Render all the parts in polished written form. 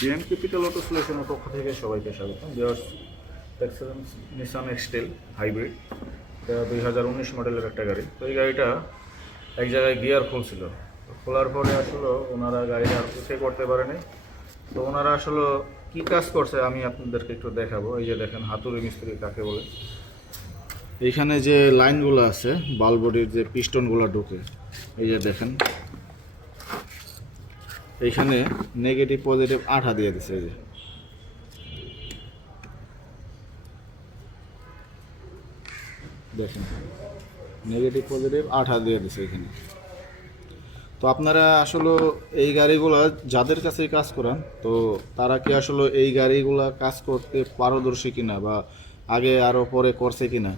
BM capital auto সলিউশনের পক্ষ থেকে সবাইকে স্বাগতম। ভিউয়ার্স, দেখছিলাম নিসান এক্সটেল হাইব্রিড, এটা 2019 মডেলের একটা গাড়ি। তো এই গাড়িটা এক জায়গায় গিয়ার খুলছিল, খোলার পরে আসলে ওনারা গাড়িটা আর উঠে করতে পারেনি। তো ওনারা আসলে কী কাজ করছে আমি আপনাদেরকে একটু দেখাবো। এই যে দেখেন হাতুড়ি মিস্ত্রি কাকে বলে। এইখানে যে লাইনগুলো আছে, বালবডির যে পিস্টনগুলো ঢুকে, এই যে দেখেন এইখানে নেগেটিভ পজিটিভ আঠা দিয়ে দিছে। এই যে দেখেন নেগেটিভ পজিটিভ আঠা দিয়ে দিছে এখানে। তো আপনারা আসলে এই গাড়িগুলো যাদের কাছেই কাজ করান, তো তারা কি আসলে এই গাড়িগুলা কাজ করতে পারদর্শী কিনা বা আগে আরও পরে করছে কিনা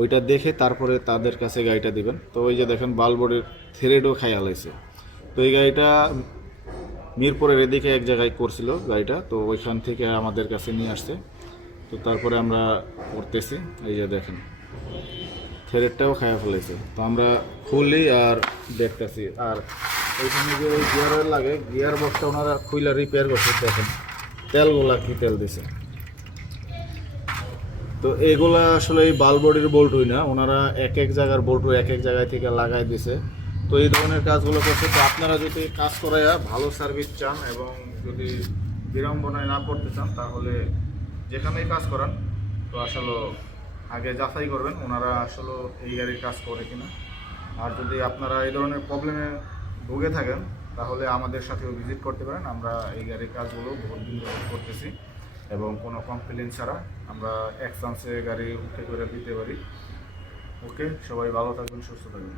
ওইটা দেখে তারপরে তাদের কাছে গাড়িটা দিবেন। তো ওই যে দেখেন বালবডির থ্রেডও খাইয়া লাইছে। তো এই গাড়িটা মিরপুরের এদিকে এক জায়গায় করছিল গাড়িটা, তো ওইখান থেকে আমাদের কাছে নিয়ে আসছে। তো তারপরে আমরা করতেছি। এই যে দেখেন থ্রেডটাও খাইয়া ফেলেছে। তো আমরা খুলি আর দেখতেছি। আর ওইখানে যে ওই গিয়ারের লাগে, গিয়ার বক্সটা ওনারা খুইলা রিপেয়ার করছে। দেখেন তেলগুলা কি তেল দিছে। তো এগুলা আসলে এই বালবডির বোল্টই না, ওনারা এক এক জায়গার বোল্ট এক এক জায়গায় থেকে লাগাই দিছে। তো এই ধরনের কাজগুলো করছে। তো আপনারা যদি কাজ করাইয়া ভালো সার্ভিস চান এবং যদি বিড়ম্বনায় না পড়তে চান, তাহলে যেখানেই কাজ করান তো আসলে আগে যাচাই করবেন ওনারা আসলে এই গাড়ির কাজ করে কিনা। আর যদি আপনারা এই ধরনের প্রবলেমে ভুগে থাকেন, তাহলে আমাদের সাথেও ভিজিট করতে পারেন। আমরা এই গাড়ির কাজগুলো বহুত দিন ধরে করতেছি এবং কোনো কমপ্লেন ছাড়া আমরা এক চান্সে গাড়ি উঠে করে দিতে পারি। ওকে, সবাই ভালো থাকবেন, সুস্থ থাকবেন।